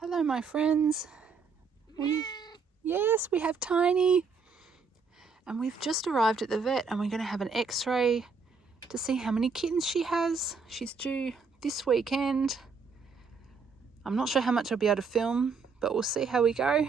Hello, my friends. Yes, we have Tiny. And we've just arrived at the vet and we're going to have an x-ray to see how many kittens she has. She's due this weekend. I'm not sure how much I'll be able to film, but we'll see how we go.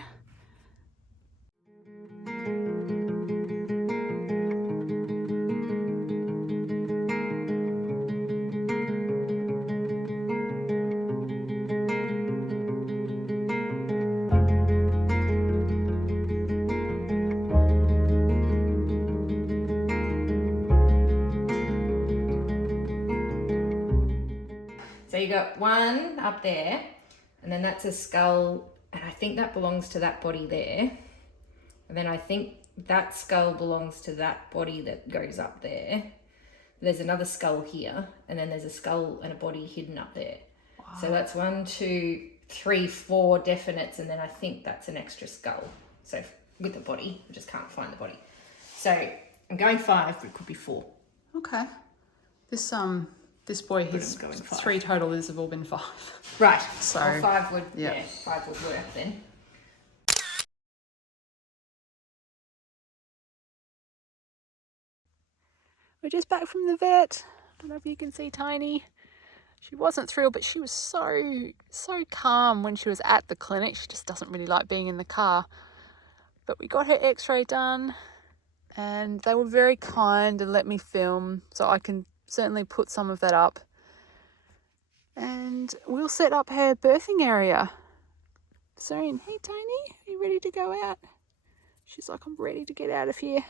So you got one up there, and then that's a skull, and I think that belongs to that body there. And then I think that skull belongs to that body that goes up there. There's another skull here, and then there's a skull and a body hidden up there. Wow. So that's 1, 2, 3, 4 definites, and then I think that's an extra skull. So with the body, I just can't find the body. So I'm going 5, but it could be 4. Okay. This boy, his 3 total is have all been 5. Right. So well, 5 would, yeah, 5 would work then. We're just back from the vet. I don't know if you can see Tiny. She wasn't thrilled, but she was so calm when she was at the clinic. She just doesn't really like being in the car. But we got her x-ray done and they were very kind and let me film, so I can certainly put some of that up. And we'll set up her birthing area soon. Hey Tiny, are you ready to go out? She's like, I'm ready to get out of here.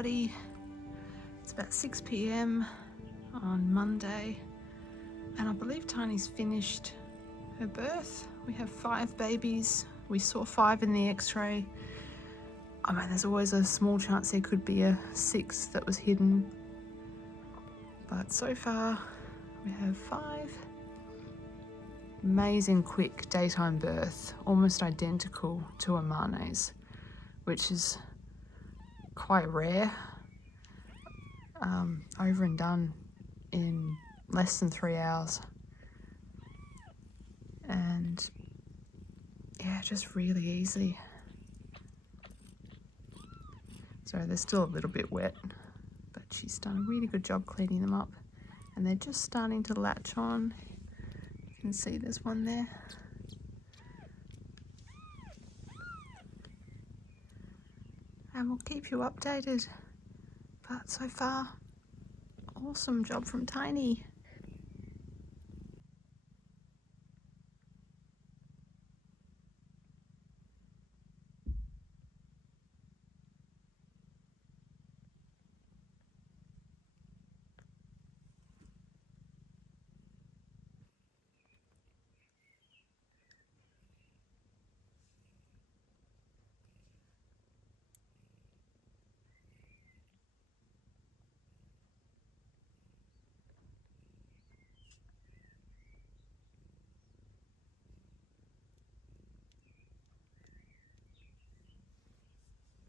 everybody. It's about 6 p.m. on Monday, and I believe Tiny's finished her birth. We have 5 babies. We saw 5 in the x-ray. I mean, there's always a small chance there could be a 6th that was hidden, but so far we have 5. Amazing quick daytime birth, almost identical to Amane's, which is quite rare. Over and done in less than 3 hours. And yeah, just really easy. So they're still a little bit wet, but she's done a really good job cleaning them up. And they're just starting to latch on. You can see there's one there. And we'll keep you updated. But so far, awesome job from Tiny.